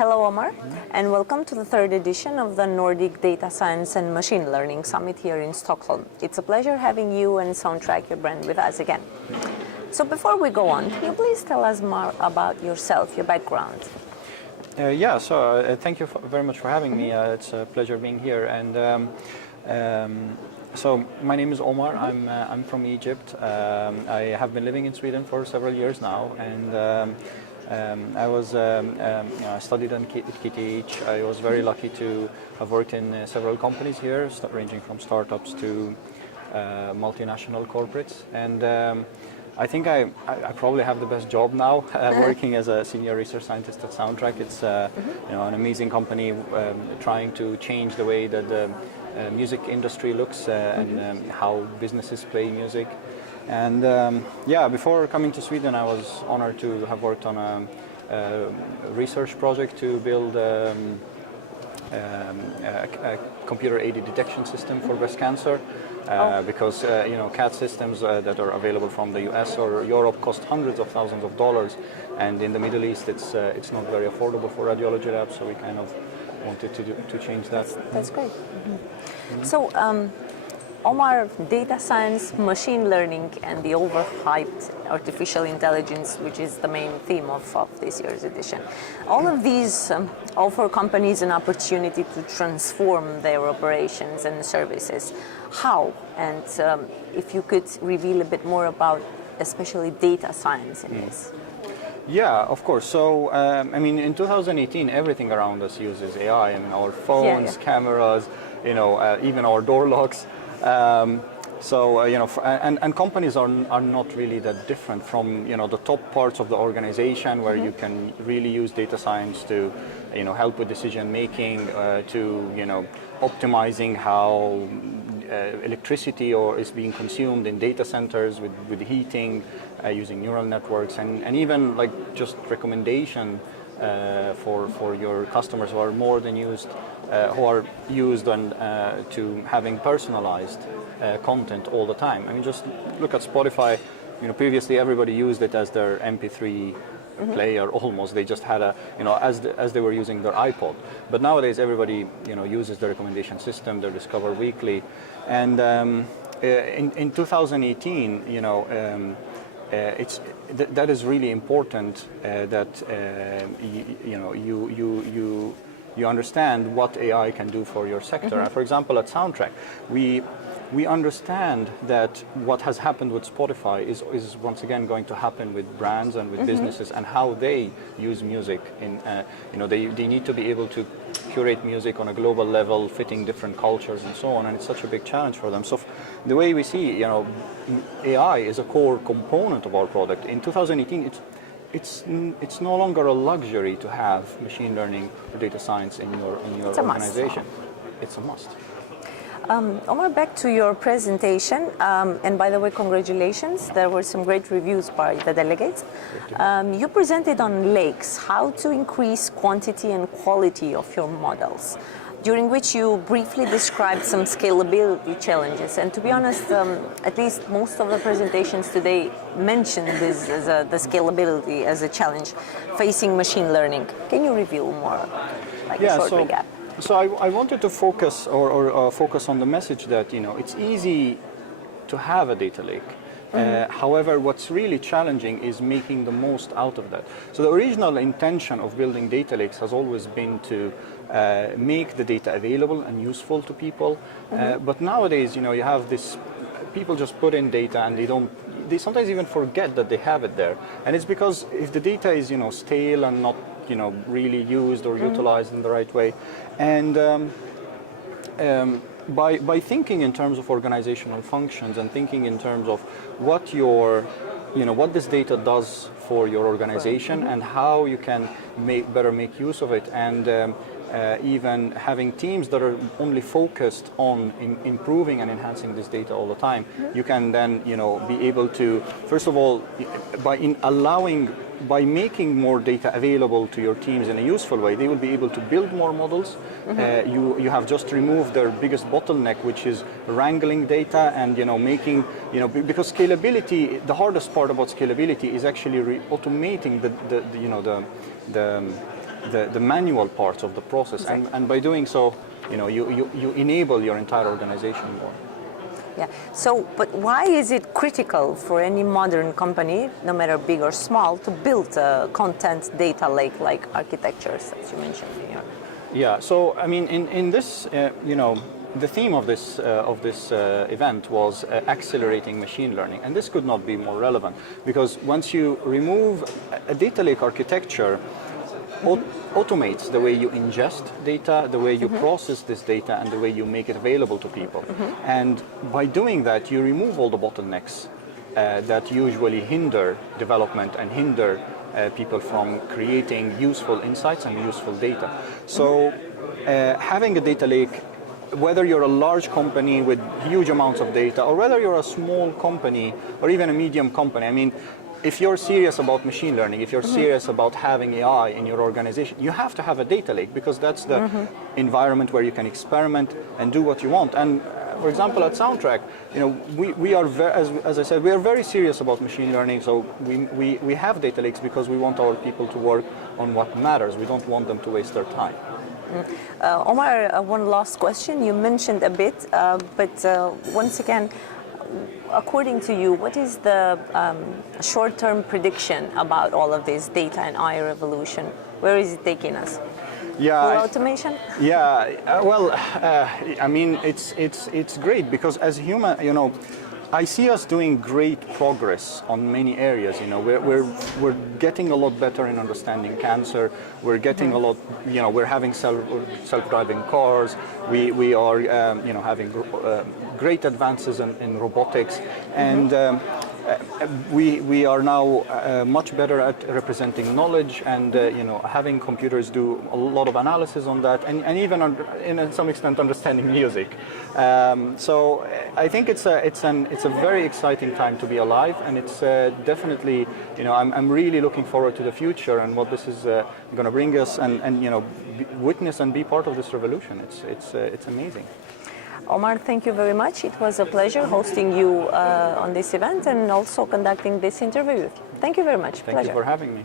Hello, Omar, and welcome to the third edition of the Nordic Data Science and Machine Learning Summit here in Stockholm. It's a pleasure having you and SoundTrack, your brand, with us again. So before we go on, can you please tell us more about yourself, your background? Thank you very much for having me. It's a pleasure being here. And so my name is Omar. I'm from Egypt. I have been living in Sweden for several years now, and I studied at KTH. I was very lucky to have worked in several companies here, ranging from startups to multinational corporates. And I think I probably have the best job now, working as a senior research scientist at SoundTrack. It's an amazing company trying to change the way that the music industry looks and how businesses play music. And before coming to Sweden, I was honored to have worked on a research project to build a computer-aided detection system for breast cancer. Because CAT systems that are available from the US or Europe cost hundreds of thousands of dollars, and in the Middle East it's not very affordable for radiology labs. So we kind of wanted to change that. That's great. Mm-hmm. So, Omar, data science, machine learning, and the overhyped artificial intelligence, which is the main theme of this year's edition. All of these offer companies an opportunity to transform their operations and services. How? And if you could reveal a bit more about especially data science in this. Yeah, of course. So, in 2018, everything around us uses AI. Our phones, cameras, even our door locks. And companies are not really that different from the top parts of the organization, where you can really use data science to help with decision making, to optimizing how electricity is being consumed in data centers with heating, using neural networks, and even like just recommendation for your customers who are more than used, who are used to having personalized content all the time. Just look at Spotify. Previously everybody used it as their MP3 player almost. They just had as they were using their iPod. But nowadays everybody uses the recommendation system, their Discover Weekly, and in 2018 that is really important that you understand what AI can do for your sector. For example, at SoundTrack, we understand that what has happened with Spotify is once again going to happen with brands and with businesses, and how they use music. They need to be able to curate music on a global level, fitting different cultures and so on, and it's such a big challenge for them. So the way we see, AI is a core component of our product. In 2018, it's no longer a luxury to have machine learning or data science in your organization. It's a must. Omar, back to your presentation, and by the way, congratulations. There were some great reviews by the delegates. You presented on lakes, how to increase quantity and quality of your models, during which you briefly described some scalability challenges. And to be honest, at least most of the presentations today mentioned this as the scalability as a challenge facing machine learning. Can you reveal more, like a short recap? So I wanted to focus focus on the message that it's easy to have a data lake. However, what's really challenging is making the most out of that. So the original intention of building data lakes has always been to make the data available and useful to people. But nowadays, you have this, people just put in data and they sometimes even forget that they have it there. And it's because if the data is stale and not really used or utilized in the right way, and by thinking in terms of organizational functions and thinking in terms of what what this data does for your organization and how you can better make use of it, and even having teams that are only focused on improving and enhancing this data all the time, you can then be able to, first of all, by making more data available to your teams in a useful way, they will be able to build more models. You have just removed their biggest bottleneck, which is wrangling data and making because scalability, the hardest part about scalability is actually automating the manual parts of the process, and by doing so, you enable your entire organization more. Yeah. So, but why is it critical for any modern company, no matter big or small, to build a content data lake like architectures, as you mentioned here? Yeah. So, I mean, in this, the theme of this event was accelerating machine learning, and this could not be more relevant, because once you remove a data lake architecture, automates the way you ingest data, the way you process this data, and the way you make it available to people. And by doing that, you remove all the bottlenecks that usually hinder development and hinder people from creating useful insights and useful data. So having a data lake, whether you're a large company with huge amounts of data, or whether you're a small company or even a medium company, I mean, if you're serious about machine learning, if you're serious about having AI in your organization, you have to have a data lake, because that's the environment where you can experiment and do what you want. And for example, at SoundTrack, we are as I said, we are very serious about machine learning. So we have data lakes because we want our people to work on what matters. We don't want them to waste their time. Omar, one last question. You mentioned a bit, but once again, according to you, what is the short-term prediction about all of this data and AI revolution? Where is it taking us? Yeah, full automation? Yeah, I mean, it's great, because as human, I see us doing great progress on many areas. We're getting a lot better in understanding cancer. We're getting a lot. We're having self-driving cars. We are having great advances in robotics, and we are now much better at representing knowledge, and having computers do a lot of analysis on that, and even in some extent understanding music. So I think it's a very exciting time to be alive, and it's definitely, I'm really looking forward to the future and what this is going to bring us, and witness and be part of this revolution. It's amazing. Omar, thank you very much. It was a pleasure hosting you on this event and also conducting this interview. Thank you very much. Thank you for having me.